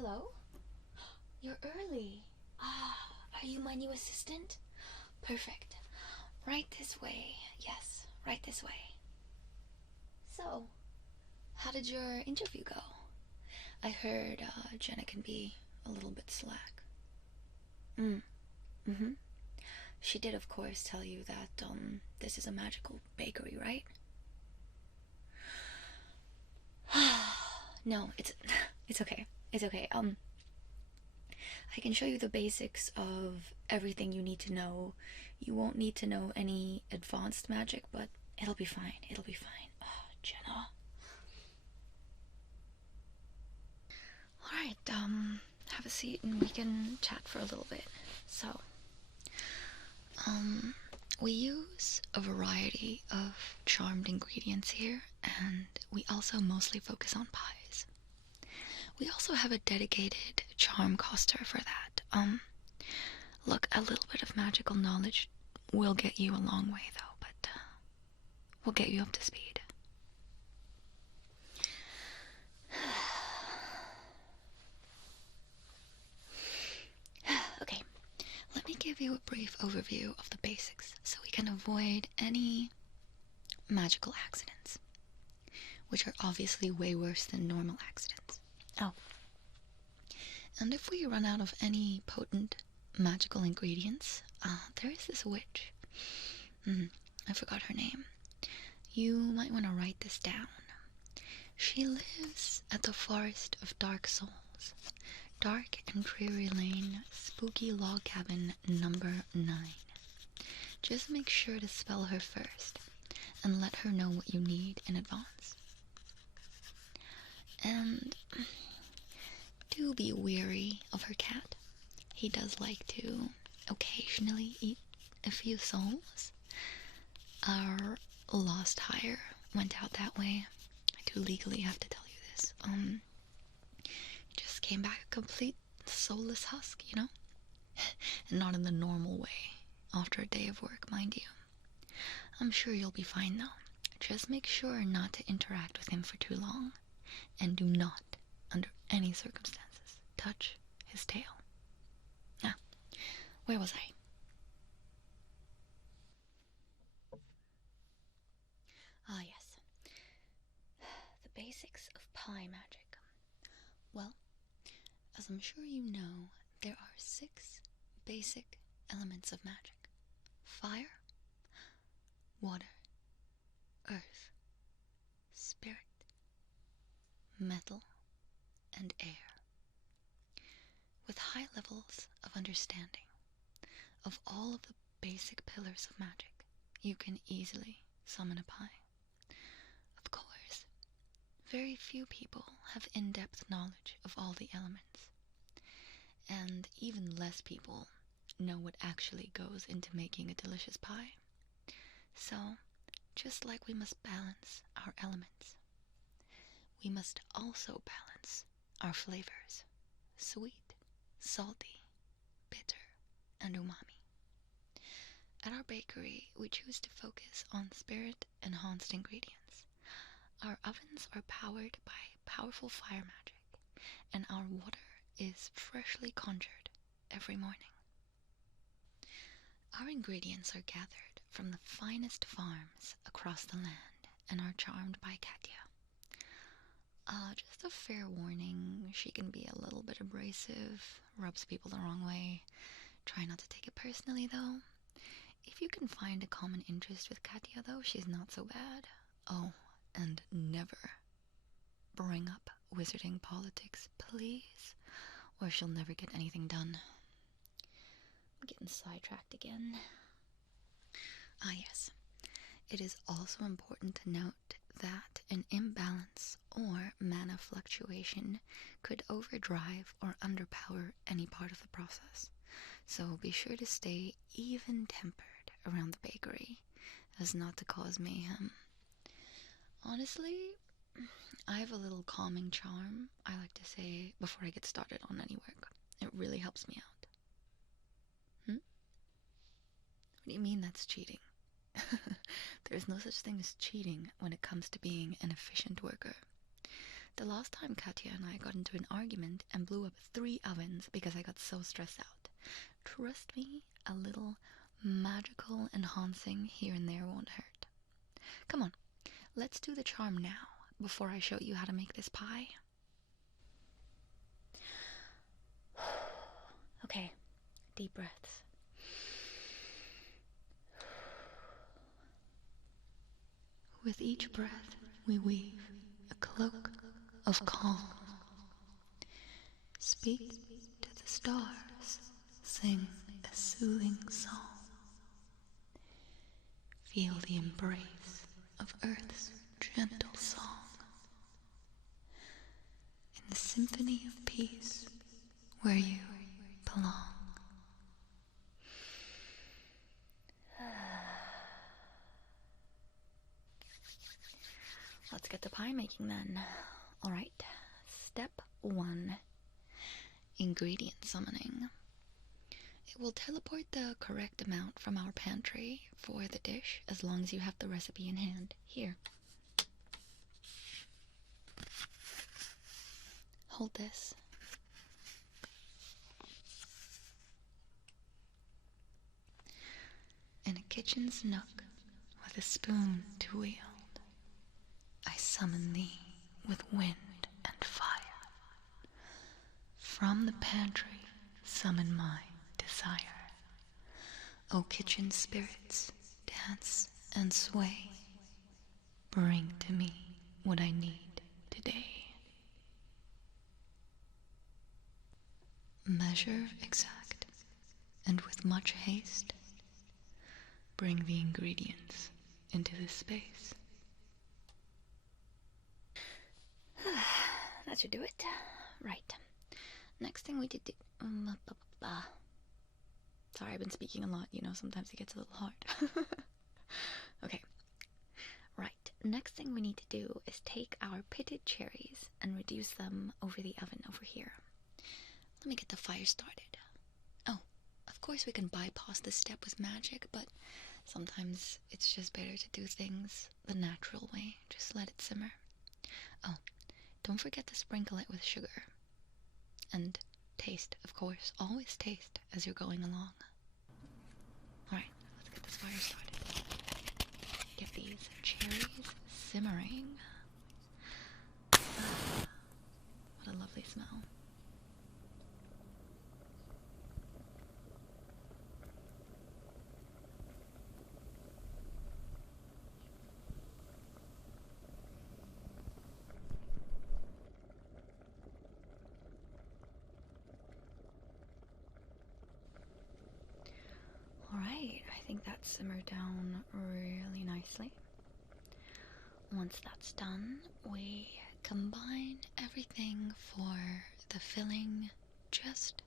Hello? You're early. Ah, are you my new assistant? Perfect. Right this way. Yes, right this way. So, how did your interview go? I heard Jenna can be a little bit slack. Mm-hmm. She did, of course, tell you that this is a magical bakery, right? No, it's okay. It's okay. I can show you the basics of everything you need to know. You won't need to know any advanced magic, but it'll be fine. It'll be fine. Oh, Jenna. Alright, have a seat and we can chat for a little bit. So, we use a variety of charmed ingredients here, and we also mostly focus on pies. We also have a dedicated charm coster for that. Look, a little bit of magical knowledge will get you a long way, though, but we'll get you up to speed. Okay, let me give you a brief overview of the basics so we can avoid any magical accidents, which are obviously way worse than normal accidents. Oh, and if we run out of any potent magical ingredients, there is this witch. I forgot her name. You might want to write this down. She lives at the Forest of Dark Souls, Dark and Dreary Lane, Spooky Log Cabin number 9. Just make sure to spell her first, and let her know what you need in advance. And do be wary of her cat. He does like to occasionally eat a few souls. Our lost hire went out that way. I do legally have to tell you this. Just came back a complete soulless husk, you know? And not in the normal way, after a day of work, mind you. I'm sure you'll be fine, though. Just make sure not to interact with him for too long, and do not, under any circumstances, touch his tail. Now, where was I? Ah, yes. The basics of pie magic. Well, as I'm sure you know, there are 6 basic elements of magic: fire, water, earth, spirit, metal, and air. With high levels of understanding of all of the basic pillars of magic, you can easily summon a pie. Of course, very few people have in-depth knowledge of all the elements, and even less people know what actually goes into making a delicious pie. So, just like we must balance our elements, we must also balance our flavors: sweet, salty, bitter, and umami. At our bakery, we choose to focus on spirit-enhanced ingredients. Our ovens are powered by powerful fire magic, and our water is freshly conjured every morning. Our ingredients are gathered from the finest farms across the land and are charmed by Katya. Just a fair warning, she can be a little bit abrasive, rubs people the wrong way. Try not to take it personally, though. If you can find a common interest with Katya, though, she's not so bad. Oh, and never bring up wizarding politics, please, or she'll never get anything done. I'm getting sidetracked again. Ah, yes. It is also important to note that an imbalance or mana fluctuation could overdrive or underpower any part of the process. So be sure to stay even-tempered around the bakery, as not to cause mayhem. Honestly, I have a little calming charm, I like to say, before I get started on any work. It really helps me out. What do you mean that's cheating? There's no such thing as cheating when it comes to being an efficient worker. the last time Katya and I got into an argument and blew up 3 ovens because I got so stressed out. Trust me, a little magical enhancing here and there won't hurt. Come on, let's do the charm now, before I show you how to make this pie. Okay, deep breaths. With each breath, we weave a cloak of calm. Speak to the stars, sing a soothing song. Feel the embrace of Earth's gentle song. In the symphony of peace, where you belong. Let's get to pie making then. Alright, step 1. Ingredient summoning. It will teleport the correct amount from our pantry for the dish as long as you have the recipe in hand. Here. Hold this. In a kitchen's nook with a spoon to wield, I summon thee with wind and fire. From the pantry summon my desire. O kitchen spirits, dance and sway. Bring to me what I need today. Measure exact, and with much haste, bring the ingredients into this space. That should do it. Right. Next thing we did do... Sorry, I've been speaking a lot, you know, sometimes it gets a little hard. Okay. Right. Next thing we need to do is take our pitted cherries and reduce them over the oven over here. Let me get the fire started. Oh, of course we can bypass this step with magic, but sometimes it's just better to do things the natural way. Just let it simmer. Oh, don't forget to sprinkle it with sugar. And taste, of course. Always taste as you're going along. Alright, let's get this fire started. Get these cherries simmering. What a lovely smell. Alright, I think that's simmered down really nicely. Once that's done, we combine everything for the filling just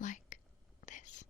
like this.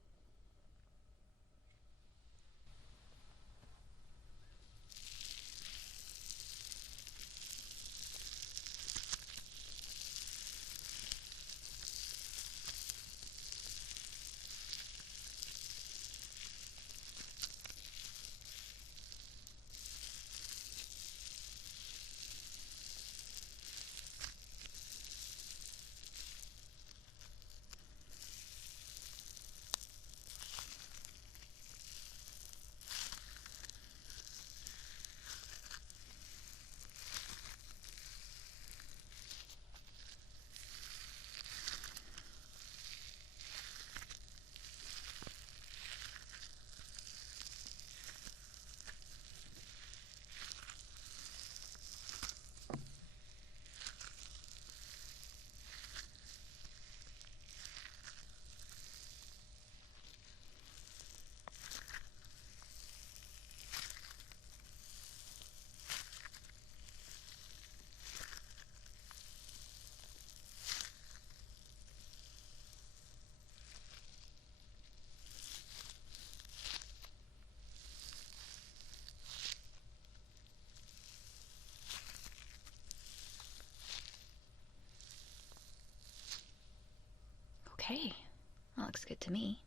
Okay, that looks good to me.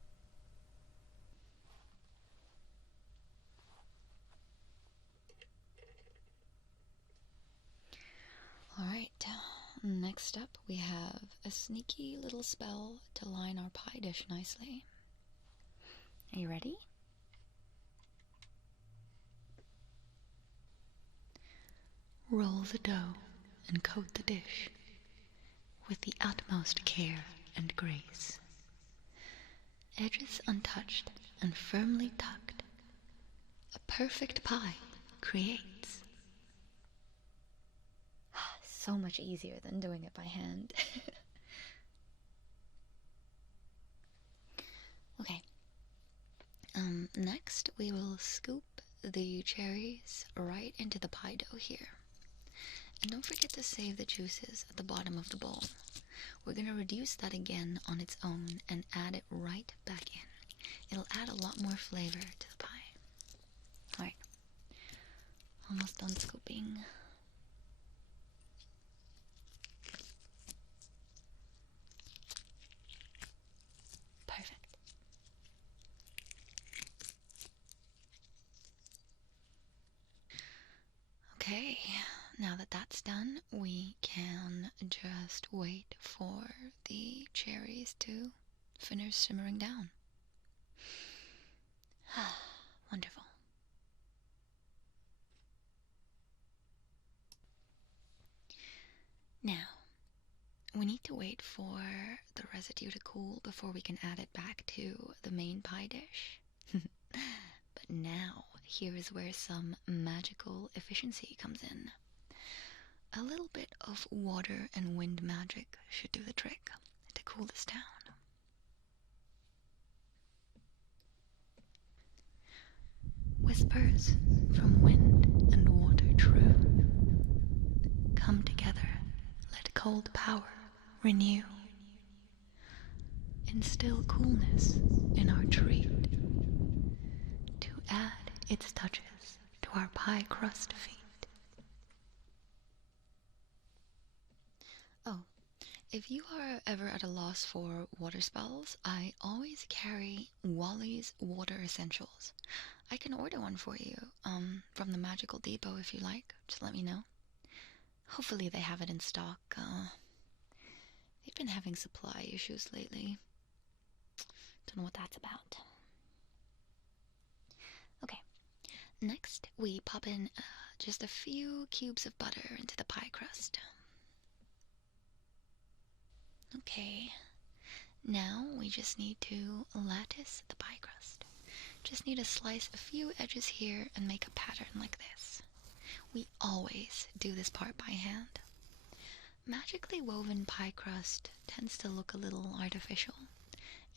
Alright, Next up, we have a sneaky little spell to line our pie dish nicely. Are you ready? Roll the dough and coat the dish with the utmost care and grace. Edges untouched and firmly tucked, a perfect pie creates. So much easier than doing it by hand. Okay. Next we will scoop the cherries right into the pie dough here. And don't forget to save the juices at the bottom of the bowl. We're going to reduce that again on its own and add it right back in. It'll add a lot more flavor to the pie. Alright. Almost done scooping. Perfect. Okay, now that that's done, we can just wait for the cherries to finish simmering down. Wonderful. Now, we need to wait for the residue to cool before we can add it back to the main pie dish. But now, here is where some magical efficiency comes in. A little bit of water and wind magic should do the trick to cool this down. Whispers from wind and water true come together, let cold power renew. Instill coolness in our treat to add its touches to our pie crust feet. Oh, if you are ever at a loss for water spells, I always carry Wally's Water Essentials. I can order one for you from the Magical Depot if you like. Just let me know. Hopefully they have it in stock. They've been having supply issues lately. Don't know what that's about. Okay, next we pop in just a few cubes of butter into the pie crust. Okay, now we just need to lattice the pie crust. Just need to slice a few edges here and make a pattern like this. We always do this part by hand. Magically woven pie crust tends to look a little artificial,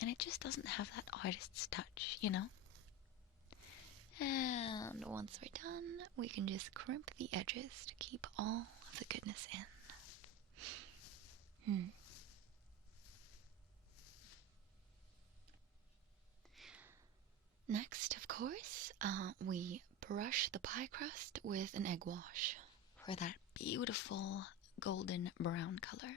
and it just doesn't have that artist's touch, you know? And once we're done, we can just crimp the edges to keep all of the goodness in. Next, of course, we brush the pie crust with an egg wash for that beautiful golden brown color.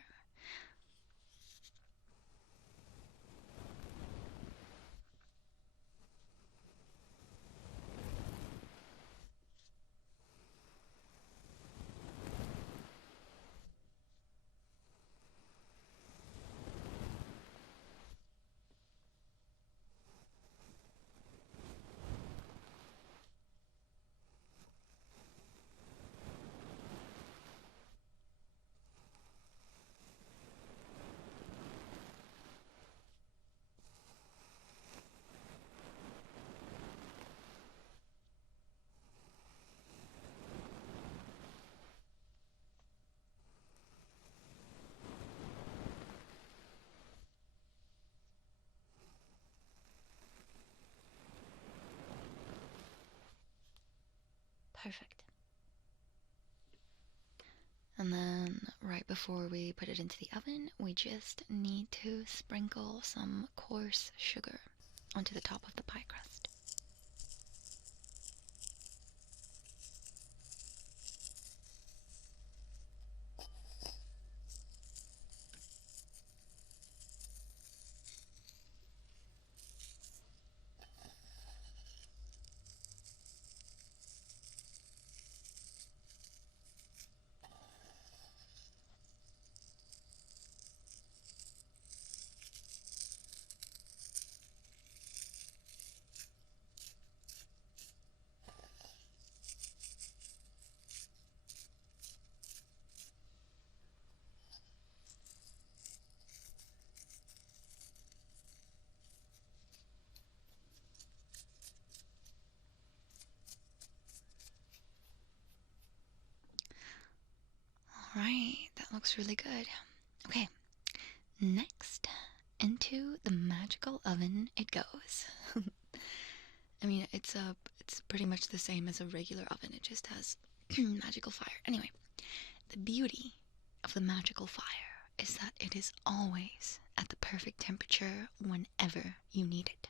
Perfect. And then right before we put it into the oven, we just need to sprinkle some coarse sugar onto the top of the pie crust. looks really good. Okay, next, into the magical oven it goes. I mean, it's pretty much the same as a regular oven. It just has magical fire. Anyway, the beauty of the magical fire is that it is always at the perfect temperature whenever you need it.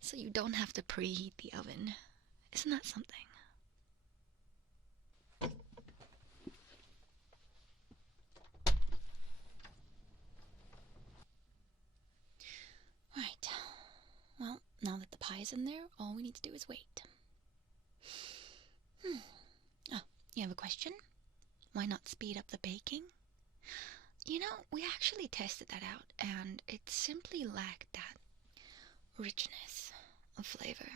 So you don't have to preheat the oven. Isn't that something? Right. Well, now that the pie's in there, all we need to do is wait. Oh, you have a question? Why not speed up the baking? You know, we actually tested that out, and it simply lacked that richness of flavor.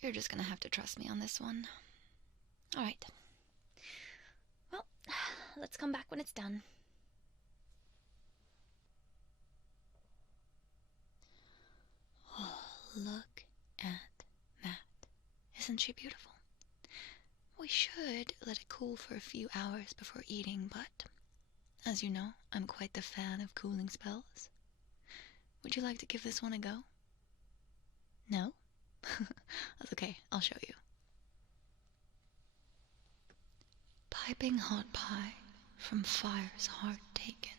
You're just gonna have to trust me on this one. Alright. Well, let's come back when it's done. Oh, look at that. Isn't she beautiful? We should let it cool for a few hours before eating, but as you know, I'm quite the fan of cooling spells. Would you like to give this one a go? No? That's okay, I'll show you. Piping hot pie from fire's heart taken.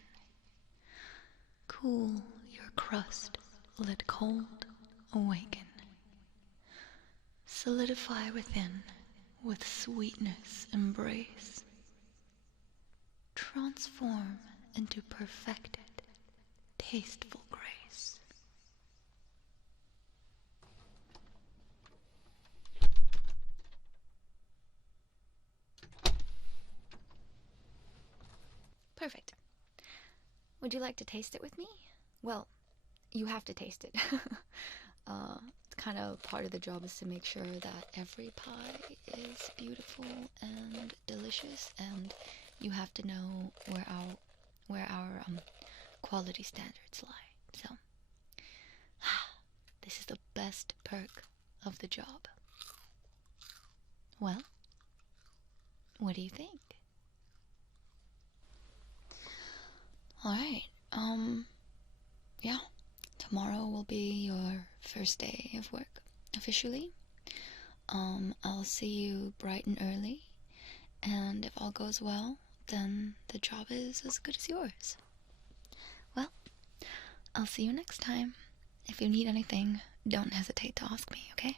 Cool your crust, let cold awaken. Solidify within, with sweetness embrace. Transform into perfected, tasteful grace. Perfect. Would you like to taste it with me? Well, you have to taste it. It's kind of part of the job is to make sure that every pie is beautiful and delicious, and you have to know where our quality standards lie. So, this is the best perk of the job. Well, what do you think? Alright, yeah, tomorrow will be your first day of work, officially. I'll see you bright and early, and if all goes well, then the job is as good as yours. Well, I'll see you next time. If you need anything, don't hesitate to ask me, okay?